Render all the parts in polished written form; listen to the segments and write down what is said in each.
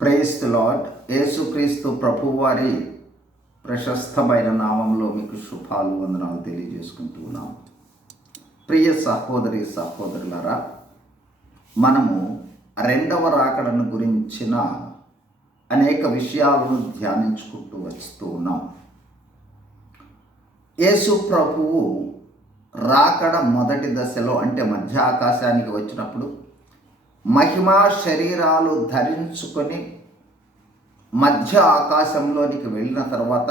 Praise the lord. యేసుక్రీస్తు ప్రభువారి ప్రశస్తమైన నామంలో మీకు శుభాలు వందనాలు తెలియజేసుకుంటున్నాం. ప్రియ సహోదరి సహోదరులారా, మనము రెండవ రాకడను గురించిన అనేక విషయాలను ధ్యానించుకుంటూ వస్తూ ఉన్నాం. యేసు ప్రభువు రాకడ మొదటి దశలో అంటే మధ్య ఆకాశానికి వచ్చినప్పుడు మహిమా శరీరాలు ధరించుకొని మధ్య ఆకాశంలోనికి వెళ్ళిన తర్వాత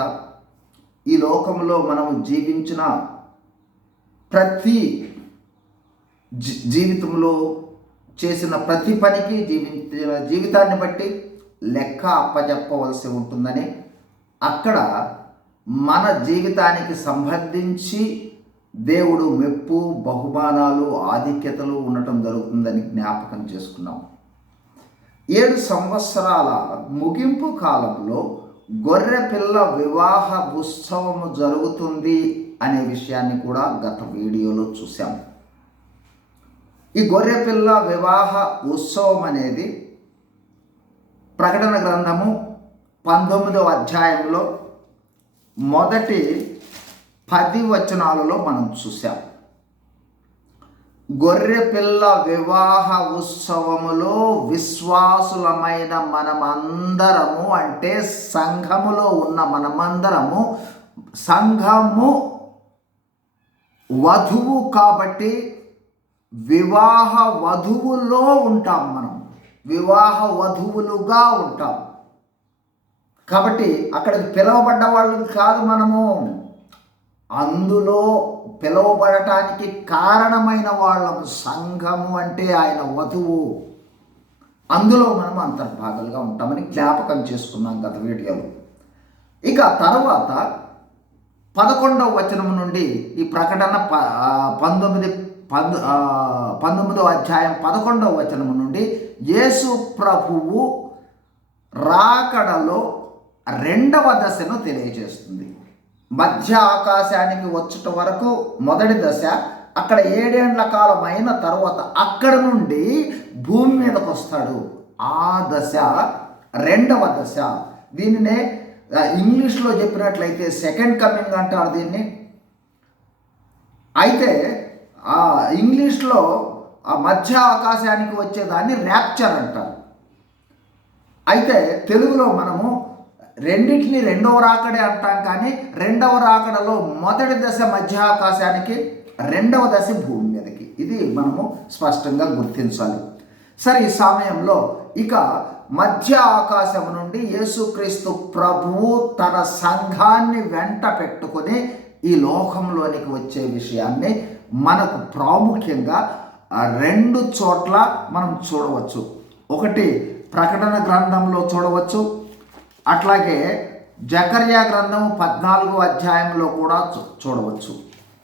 ఈ లోకంలో మనం జీవించిన ప్రతి జీవితంలో చేసిన ప్రతి పనికి జీవితాన్ని బట్టి లెక్క అప్పజెప్పవలసి ఉంటుందని, అక్కడ మన జీవితానికి సంబంధించి దేవుడు మెప్పు, బహుమానాలు, ఆధిక్యతలు ఉండటం జరుగుతుందని జ్ఞాపకం చేసుకున్నాం. 7 సంవత్సరాల ముగింపు కాలంలో గొర్రెపిల్ల వివాహ ఉత్సవము జరుగుతుంది అనే విషయాన్ని కూడా గత వీడియోలో చూసాం. ఈ గొర్రెపిల్ల వివాహ ఉత్సవం అనేది ప్రకటన గ్రంథము 19వ అధ్యాయంలో మొదటి 10 వచనాలలో మనం చూసాం. గొర్రెపిల్ల వివాహ ఉత్సవములో విశ్వాసులమైన మనమందరము, అంటే సంఘములో ఉన్న మనమందరము, సంఘము వధువు కాబట్టి వివాహ వధువులో ఉంటాం. మనం వివాహ వధువులుగా ఉంటాం కాబట్టి అక్కడికి పిలువబడ్డ వాళ్ళు కాదు మనము, అందులో పిలువబడటానికి కారణమైన వాళ్ళము. సంఘము అంటే ఆయన వధువు, అందులో మనం అంతర్భాగాలుగా ఉంటామని జ్ఞాపకం చేసుకున్నాం గత వీడియోలో. ఇక తర్వాత 11వ వచనం నుండి ఈ ప్రకటన 19వ అధ్యాయం 11వ వచనం నుండి యేసు ప్రభువు రాకడలో రెండవ దశను తెలియజేస్తుంది. మధ్య ఆకాశానికి వచ్చుట వరకు మొదటి దశ, అక్కడ 7 ఏండ్ల కాలం అయిన తర్వాత అక్కడ నుండి భూమి మీదకు వస్తాడు. ఆ దశ రెండవ దశ. దీనినే ఇంగ్లీష్లో చెప్పినట్లయితే సెకండ్ కమింగ్ అంటారు దీన్ని. అయితే ఇంగ్లీష్లో ఆ మధ్య ఆకాశానికి వచ్చేదాన్ని ర్యాప్చర్ అంటారు. అయితే తెలుగులో మనము రెండింటిని రెండవ రాకడే అంటాం, కానీ రెండవ రాకడలో మొదటి దశ మధ్య ఆకాశానికి, రెండవ దశ భూమి మీదకి. ఇది మనము స్పష్టంగా గుర్తించాలి. సరే, ఈ సమయంలో ఇక మధ్య ఆకాశం నుండి యేసుక్రీస్తు ప్రభువు తన సంఘాన్ని వెంట పెట్టుకొని ఈ లోకంలోనికి వచ్చే విషయాన్ని మనకు ప్రాముఖ్యంగా 2 చోట్ల మనం చూడవచ్చు. ఒకటి ప్రకటన గ్రంథంలో చూడవచ్చు, అట్లాగే జకర్యా గ్రంథం 14వ అధ్యాయంలో కూడా చూడవచ్చు.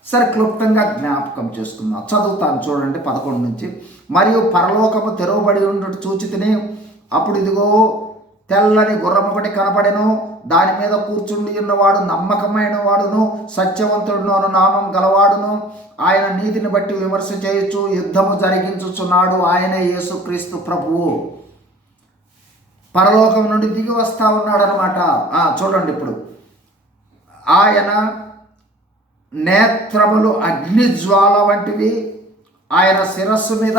సరే, క్లుప్తంగా జ్ఞాపకం చేసుకుందాం. చదువుతాను చూడండి 11 నుంచి. మరియు పరలోకము తెరవబడి ఉన్నట్టు చూచితిని, అప్పుడు ఇదిగో తెల్లని గుర్రం ఒకటి కనపడెను. దాని మీద కూర్చుండి ఉన్నవాడు నమ్మకమైన వాడును, సత్యవంతుడును అను నామం గలవాడును. ఆయన నీతిని బట్టి విమర్శ చేయొచ్చు, యుద్ధము జరిగించుచున్నాడు. ఆయనే యేసుక్రీస్తు ప్రభువు పరలోకం నుండి దిగి వస్తా ఉన్నాడు అనమాట. చూడండి, ఇప్పుడు ఆయన నేత్రములు అగ్నిజ్వాల వంటివి, ఆయన శిరస్సు మీద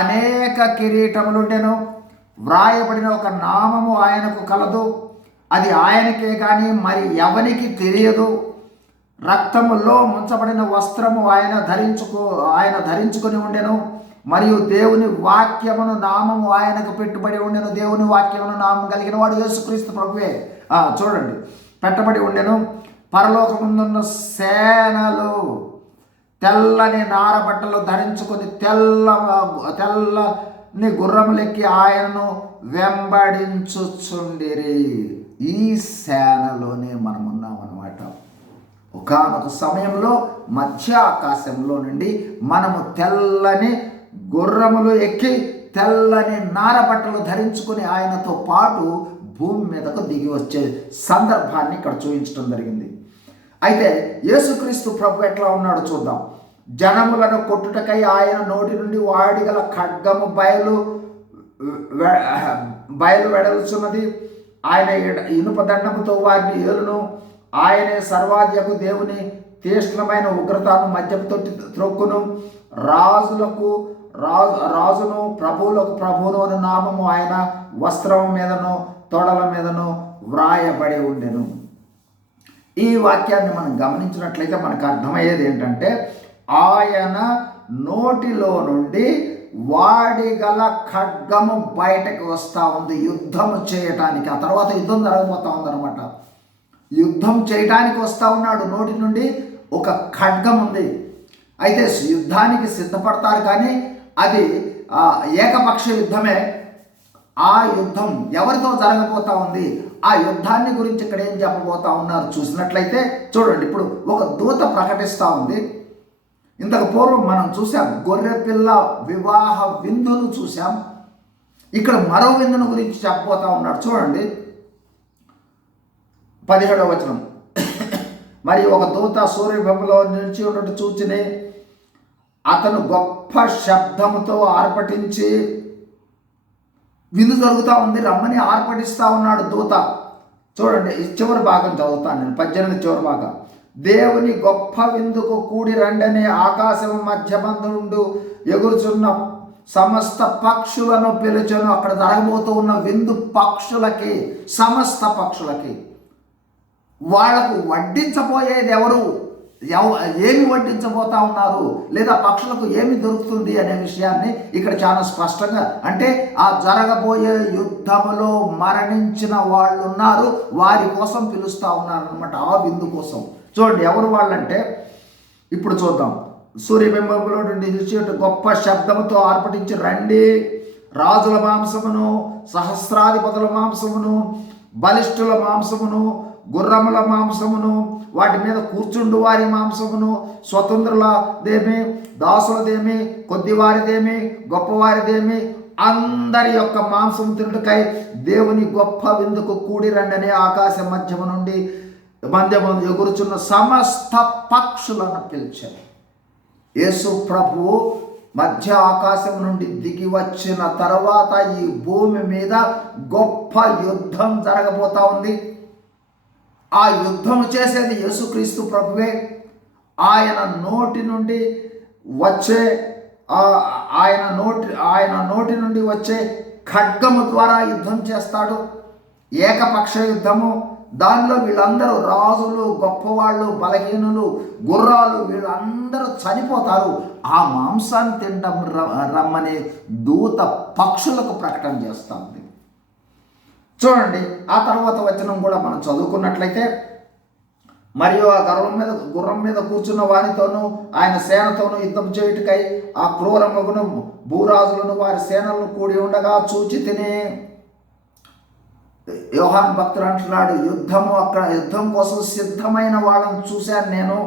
అనేక కిరీటములుండెను. వ్రాయబడిన ఒక నామము ఆయనకు కలదు, అది ఆయనకే కానీ మరి ఎవనికి తెలియదు. రక్తములో ముంచబడిన వస్త్రము ఆయన ధరించుకొని ఉండెను. మరియు దేవుని వాక్యమును నామము ఆయనకు పెట్టుబడి ఉండెను. దేవుని వాక్యమును నామం కలిగిన వాడు యేసుక్రీస్తు ప్రభువే. చూడండి, పెట్టబడి ఉండెను. పరలోకముందున్న సేనలు తెల్లని నారబట్టలు ధరించుకొని తెల్లని గుర్రములెక్కి ఆయనను వెంబడించుచుండిరి. ఈ సేనలోనే మనం ఉన్నాం అన్నమాట. ఒకానొక సమయంలో మధ్య ఆకాశంలో నుండి మనము తెల్లని గుర్రములు ఎక్కి తెల్లని నారబట్టలు ధరించుకొని ఆయనతో పాటు భూమి మీదకు దిగి వచ్చే సందర్భాన్ని ఇక్కడ చూపించడం జరిగింది. అయితే యేసుక్రీస్తు ప్రభు ఎట్లా ఉన్నాడో చూద్దాం. జనములను కొట్టుటకై ఆయన నోటి నుండి వాడిగల ఖడ్గము బయలు బయలు వెడల్చున్నది. ఆయన ఇనుప దండముతో వారిని ఏలును. ఆయనే సర్వాధ్యకు దేవుని తీక్ష్ణమైన ఉగ్రతను మద్యపుతో త్రొక్కును. రాజును ప్రభువులకు ప్రభువును అని నామము ఆయన వస్త్రం మీదను తొడల మీదను వ్రాయబడి ఉండెను. ఈ వాక్యాన్ని మనం గమనించినట్లయితే మనకు అర్థమయ్యేది ఏంటంటే, ఆయన నోటిలో నుండి వాడిగల ఖడ్గము బయటకు వస్తూ ఉంది యుద్ధము చేయటానికి. ఆ తర్వాత యుద్ధం జరగబోతా ఉందన్నమాట. యుద్ధం చేయటానికి వస్తూ ఉన్నాడు. నోటి నుండి ఒక ఖడ్గం ఉంది. అయితే యుద్ధానికి సిద్ధపడతారు, కానీ అది ఏకపక్ష యుద్ధమే. ఆ యుద్ధం ఎవరితో జరగబోతా ఉంది, ఆ యుద్ధాన్ని గురించి ఇక్కడ ఏం చెప్పబోతా ఉన్నారు చూసినట్లయితే చూడండి. ఇప్పుడు ఒక దూత ప్రకటిస్తూ ఉంది. ఇంతకు పూర్వం మనం చూసాం గొర్రెపిల్ల వివాహ విందును చూసాం. ఇక్కడ మరో విందును గురించి చెప్పబోతా ఉన్నాడు. చూడండి 17వ వచనం. మరి ఒక దూత సూర్యబింబలో నిలిచి ఉన్నట్టు చూచిని అతను గొప్ప శబ్దముతో ఆర్భటించి, విందు జరుగుతూ ఉంది, రమ్మని ఆర్భటిస్తూ ఉన్నాడు దూత. చూడండి చివరి భాగం చదువుతాను నేను, 18 చివరి భాగం. దేవుని గొప్ప విందుకు కూడి రండని ఆకాశం మధ్యమందు ఎగురుచున్న సమస్త పక్షులను పిలుచును. అక్కడ జరగబోతూ ఉన్న విందు పక్షులకి, సమస్త పక్షులకి. వాళ్లకు వడ్డించబోయేది ఎవరు, ఏమి వడ్డించబోతా ఉన్నారు, లేదా పక్షులకు ఏమి దొరుకుతుంది అనే విషయాన్ని ఇక్కడ చాలా స్పష్టంగా, అంటే ఆ జరగబోయే యుద్ధములో మరణించిన వాళ్ళు ఉన్నారు, వారి కోసం పిలుస్తూ ఉన్నారు అనమాట, ఆ విందు కోసం. చూడండి ఎవరు వాళ్ళంటే ఇప్పుడు చూద్దాం. సూర్యబింబంలో నుండి నిలిచి గొప్ప శబ్దముతో ఆర్భటించి రండి, రాజుల మాంసమును, సహస్రాధిపతుల మాంసమును, బలిష్ఠుల మాంసమును, గుర్రముల మాంసమును, వాటి మీద కూర్చుండు వారి మాంసమును, స్వతంత్రులదేమి, దాసులదేమి, కొద్దివారిదేమి, గొప్పవారిదేమి, అందరి యొక్క మాంసం తినుటకై దేవుని గొప్ప విందుకు కూడి రండని ఆకాశ మధ్యము నుండి మధ్యము ఎగురుచున్న సమస్త పక్షులను పిలిచారు. యేసు ప్రభువు మధ్య ఆకాశం నుండి దిగి వచ్చిన తర్వాత ఈ భూమి మీద గొప్ప యుద్ధం జరగబోతా ఉంది. ఆ యుద్ధం చేసేది యేసుక్రీస్తు ప్రభువే. ఆయన నోటి నుండి వచ్చే ఆయన నోటి నుండి వచ్చే ఖడ్గము ద్వారా యుద్ధం చేస్తాడు. ఏకపక్ష యుద్ధము. దానిలో వీళ్ళందరూ రాజులు, గొప్పవాళ్ళు, బలహీనులు, గుర్రాలు వీళ్ళందరూ చనిపోతారు. ఆ మాంసాన్ని తినడం రమ్మని దూత పక్షులకు ప్రకటన చేస్తా ఉంది. చూడండి ఆ తర్వాత వచనం కూడా మనం చదువుకున్నట్లయితే, మరియు ఆ గుర్రం మీద కూర్చున్న వారితోనూ ఆయన సేనతోనూ యుద్ధం చేయుటకై ఆ క్రూరమగును భూరాజులను వారి సేనలను కూడి ఉండగా చూచి తిని. యోహాన్ భక్తుడు అంటున్నాడు, యుద్ధం కోసం సిద్ధమైన వాళ్ళని చూశాను నేను.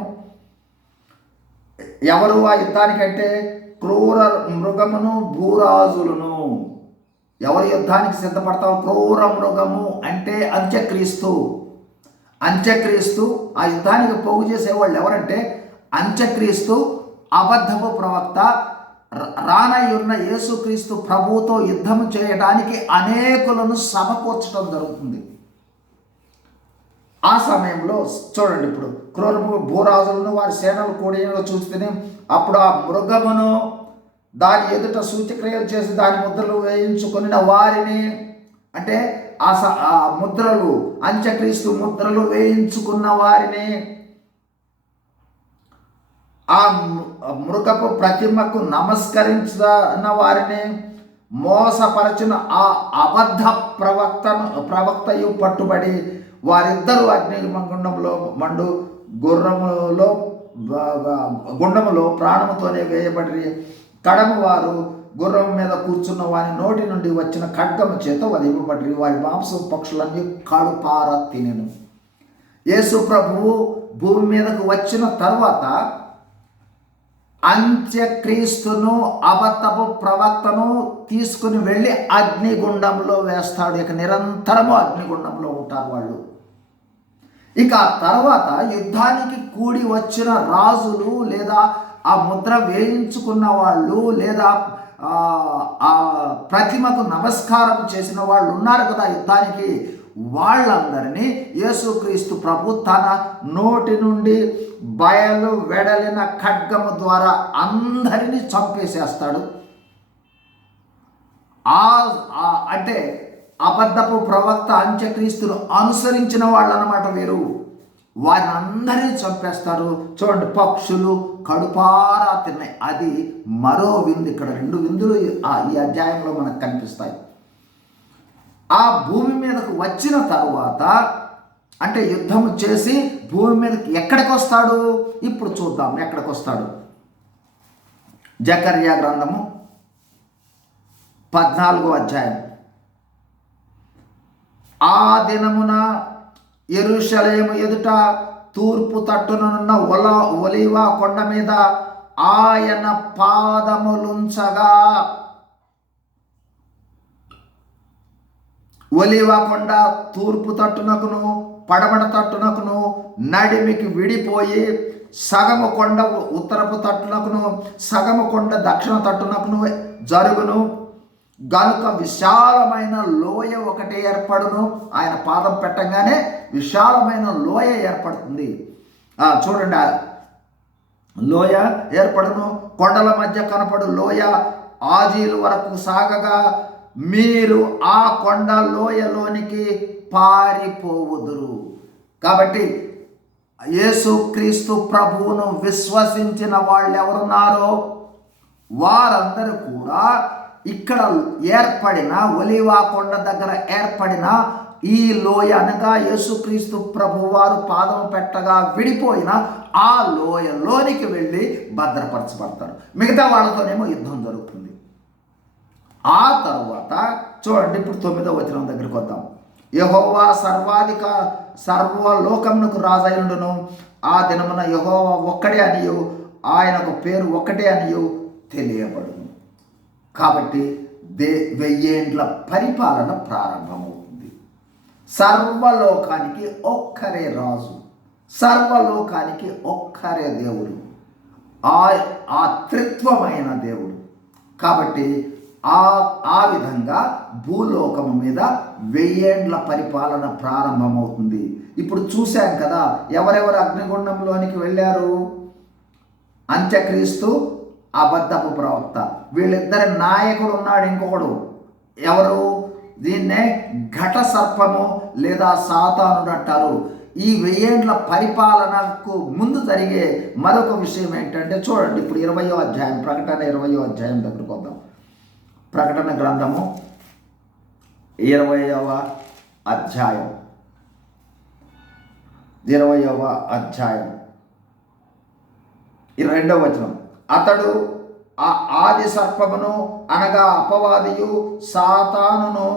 ఎవరు ఆ యుద్ధానికంటే క్రూర మృగమును భూరాజులను. ఎవరు యుద్ధానికి సిద్ధపడతావు? క్రూర మృగము అంటే అంత్యక్రీస్తు. అంత్యక్రీస్తు ఆ యుద్ధానికి పోగు చేసేవాళ్ళు ఎవరంటే అంత్యక్రీస్తు, అబద్ధపు ప్రవక్త, రానయ్యున్న యేసుక్రీస్తు ప్రభువుతో యుద్ధం చేయడానికి అనేకులను సమకూర్చడం జరుగుతుంది. ఆ సమయంలో చూడండి, ఇప్పుడు క్రూర భూరాజులను వారి సేనలు కూడి చూస్తేనే అప్పుడు ఆ మృగమును దాని ఎదుట సూచక్రియలు చేసి దాని ముద్రలు వేయించుకున్న వారిని, అంటే ఆ ముద్రలు, అంత్యక్రీస్తు ముద్రలు వేయించుకున్న వారిని, ఆ మృగపు ప్రతిమకు నమస్కరించిన వారిని, మోసపరచిన ఆ అబద్ధ ప్రవక్తయు పట్టుబడి వారిద్దరూ అగ్నిగుండంలో మండు గుండములో ప్రాణముతోనే వేయబడి కడమ వారు గుర్రం మీద కూర్చున్న వారి నోటి నుండి వచ్చిన ఖడ్గము చేత వధింపబడి వారి మాంసం పక్షులన్నీ కడుపార తినెను. యేసు ప్రభువు భూమి మీదకు వచ్చిన తర్వాత అంత్యక్రీస్తును, అబద్ధపు ప్రవక్తను తీసుకుని వెళ్ళి అగ్నిగుండంలో వేస్తాడు. ఇక నిరంతరము అగ్నిగుండంలో ఉంటారు వాళ్ళు. ఇక తర్వాత యుద్ధానికి కూడి వచ్చిన రాజులు, లేదా ఆ ముద్ర వేయించుకున్న వాళ్ళు, లేదా ఆ ప్రతిమకు నమస్కారం చేసిన వాళ్ళు ఉన్నారు కదా యుద్ధానికి, వాళ్ళందరినీ యేసుక్రీస్తు ప్రభు తన నోటి నుండి బయలు వెడలిన ఖడ్గము ద్వారా అందరినీ చంపేసేస్తాడు. అంటే అబద్ధపు ప్రవక్త అంత్యక్రీస్తును అనుసరించిన వాళ్ళు అన్నమాట వీరు. వారిని అందరినీ చంపేస్తారు. చూడండి, పక్షులు కడుపారా తిన్నాయి. అది మరో విందు. ఇక్కడ 2 విందులు ఈ అధ్యాయంలో మనకు కనిపిస్తాయి. ఆ భూమి మీదకు వచ్చిన తరువాత, అంటే యుద్ధము చేసి భూమి మీదకి ఎక్కడికి వస్తాడు ఇప్పుడు చూద్దాం. ఎక్కడికి వస్తాడు? జకర్యా గ్రంథము 14వ అధ్యాయం. ఆ దినమున యెరూషలేము ఎదుట తూర్పు తట్టునున్న ఒలీవ కొండ మీద ఆయన పాదములుంచగా, ఒలీవ కొండ తూర్పు తట్టునకును పడమట తట్టునకును నడిమికి విడిపోయి, సగము కొండ ఉత్తరపు తట్టునకును సగము కొండ దక్షిణ తట్టునకును జరుగును. గనుక విశాలమైన లోయ ఒకటి ఏర్పడును. ఆయన పాదం పెట్టంగానే విశాలమైన లోయ ఏర్పడుతుంది. చూడండి, లోయ ఏర్పడును. కొండల మధ్య కనపడు లోయ ఆజీలు వరకు సాగగా, మీరు ఆ కొండ లోయలోనికి పారిపోవుదురు. కాబట్టి యేసుక్రీస్తు ప్రభువును విశ్వసించిన వాళ్ళు ఎవరున్నారో వారందరూ కూడా ఇక్కడ ఏర్పడిన ఒలీవ కొండ దగ్గర ఏర్పడిన ఈ లోయ అనగా యేసుక్రీస్తు ప్రభు వారు పాదం పెట్టగా విడిపోయిన ఆ లోయలోనికి వెళ్ళి భద్రపరచబడతారు. మిగతా వాళ్ళతోనేమో యుద్ధం జరుగుతుంది. ఆ తరువాత చూడండి, ఇప్పుడు 9వ వచనం దగ్గరికి వద్దాం. యెహోవా సర్వలోకమునకు రాజయుండును. ఆ దినమున యెహోవా ఒక్కడే అనియు ఆయనకు పేరు ఒక్కటే అనియు తెలియబడును. కాబట్టి 1000 ఏండ్ల పరిపాలన ప్రారంభమవుతుంది. సర్వలోకానికి ఒక్కరే రాజు, సర్వలోకానికి ఒక్కరే దేవుడు, ఆ త్రిత్వమైన దేవుడు. కాబట్టి ఆ విధంగా భూలోకము మీద 1000 ఏండ్ల పరిపాలన ప్రారంభమవుతుంది. ఇప్పుడు చూశాం కదా, ఎవరెవరు అగ్నిగుండంలోనికి వెళ్ళారు? అంత్యక్రీస్తు, అబద్ధపు ప్రవక్త. వీళ్ళిద్దరి నాయకుడు ఉన్నాడు ఇంకొకడు. ఎవరు? దీన్నే ఘట సర్పము లేదా సాతానుడు అంటారు. ఈ 1000 ఏండ్ల పరిపాలనకు ముందు జరిగే మరొక విషయం ఏంటంటే, చూడండి ఇప్పుడు 20వ అధ్యాయం, ప్రకటన 20వ అధ్యాయం దగ్గరకు వద్దాం. ప్రకటన గ్రంథము 20వ అధ్యాయం 22వ వచనం. అతడు ఆ ఆది సర్పమును అనగా అపవాదియు సాతానును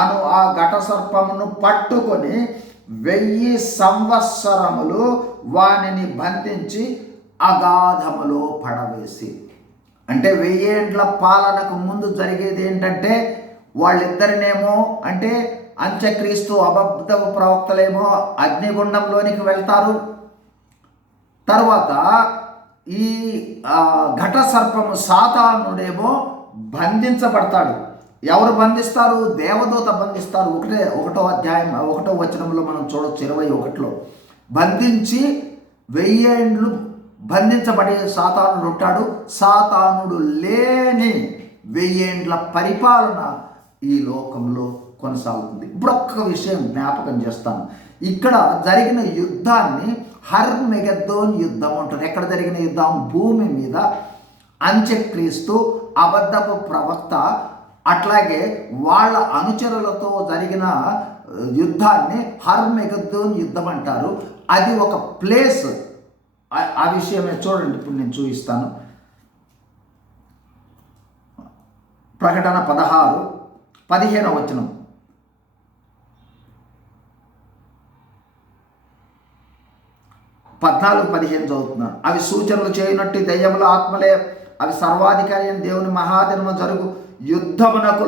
అను ఆ ఘట సర్పమును పట్టుకొని 1000 సంవత్సరములు వానిని బంధించి అగాధములో పడవేసి. అంటే 1000 ఏండ్ల పాలనకు ముందు జరిగేది ఏంటంటే, వాళ్ళిద్దరినేమో అంటే అంత్యక్రీస్తు అబద్ధ ప్రవక్తలేమో అగ్నిగుండంలోనికి వెళ్తారు. తర్వాత ఈ ఘట సర్పము సాతానుడేమో బంధించబడతాడు. ఎవరు బంధిస్తారు? దేవదూత బంధిస్తారు. 1వ అధ్యాయం 1వ వచనంలో మనం చూడొచ్చు. 21లో బంధించి 1000 ఏండ్లు బంధించబడి సాతానుడు ఉంటాడు. సాతానుడు లేని 1000 ఏండ్ల పరిపాలన ఈ లోకంలో కొనసాగుతుంది. ఇప్పుడు ఒక్క విషయం జ్ఞాపకం చేస్తాను. ఇక్కడ జరిగిన యుద్ధాన్ని హర్మెగెద్దోన్ యుద్ధం అంటారు. ఎక్కడ జరిగిన యుద్ధం? భూమి మీద అంత్యక్రీస్తు, అబద్ధపు ప్రవక్త, అట్లాగే వాళ్ళ అనుచరులతో జరిగిన యుద్ధాన్ని హర్మెగెద్దోన్ యుద్ధం అంటారు. అది ఒక ప్లేస్. ఆ విషయమే చూడండి, ఇప్పుడు నేను చూపిస్తాను. ప్రకటన 16:15 వచనం. పద్నాలుగు 15 చదువుతున్నాను. అవి సూచనలు చేయనట్టు దెయ్యముల ఆత్మలే, అవి సర్వాధికారి అయిన దేవుని మహాదినము జరుగు యుద్ధమునకు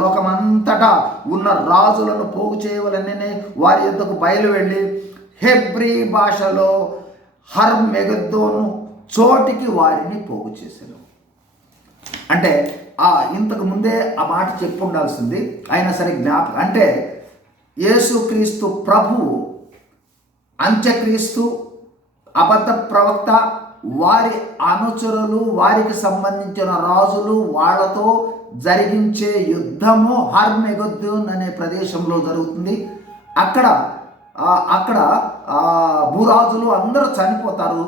లోకమంతటా ఉన్న రాజులను పోగు చేయవలనని వారి యొద్దకు బయలు వెళ్ళి హెబ్రీ భాషలో హర్మెగెద్దోను చోటికి వారిని పోగు చేశాను. అంటే ఇంతకు ముందే ఆ మాట చెప్పు ఉండాల్సింది, అయినా సరే జ్ఞాపకం. అంటే యేసుక్రీస్తు ప్రభువు అంత్యక్రీస్తు, అబద్ధ ప్రవక్త, వారి అనుచరులు, వారికి సంబంధించిన రాజులు, వాళ్ళతో జరిగించే యుద్ధము హర్మెగద్దోన్ అనే ప్రదేశంలో జరుగుతుంది. అక్కడ అక్కడ భూరాజులు అందరూ చనిపోతారు.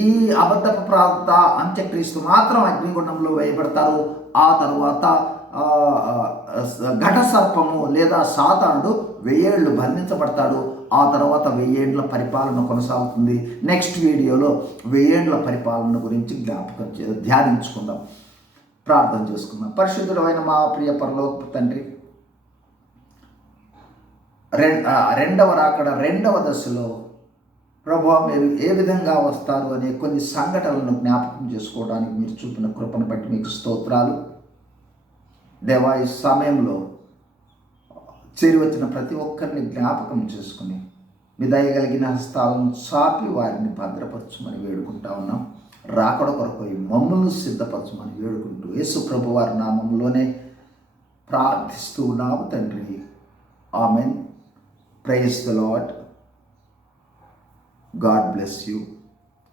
ఈ అబద్ధపు ప్రవక్త అంత్యక్రీస్తు మాత్రం అగ్నిగుండంలో వేయబడతారు. ఆ తరువాత ఘట సర్పము లేదా సాతానుడు 1000 ఏళ్ళు బంధించబడతాడు. ఆ తర్వాత 1000 ఏండ్ల పరిపాలన కొనసాగుతుంది. నెక్స్ట్ వీడియోలో 1000 ఏండ్ల పరిపాలన గురించి ధ్యానించుకుందాం, ప్రార్థన చేసుకుందాం. పరిశుద్ధుడైన మా ప్రియ పరలోక తండ్రి, రెండవ రాకడ రెండవ దశలో ప్రభువా మీరు ఏ విధంగా వస్తారు అనే కొన్ని సంఘటనలను జ్ఞాపకం చేసుకోవడానికి మీరు చూపిన కృపను బట్టి మీకు స్తోత్రాలు దేవా. ఈ సమయంలో చేరి వచ్చిన ప్రతి ఒక్కరిని జ్ఞాపకం చేసుకుని మీ దయగలిగిన హస్తాలను చాపి వారిని భద్రపరచమని వేడుకుంటా ఉన్నాం. రాకడ కొరకు మమ్మల్ని సిద్ధపరచమని వేడుకుంటూ యేసు ప్రభు వారి నామంలోనే ప్రార్థిస్తూ ఉన్నాము తండ్రి. Amen. Praise the Lord. God bless you.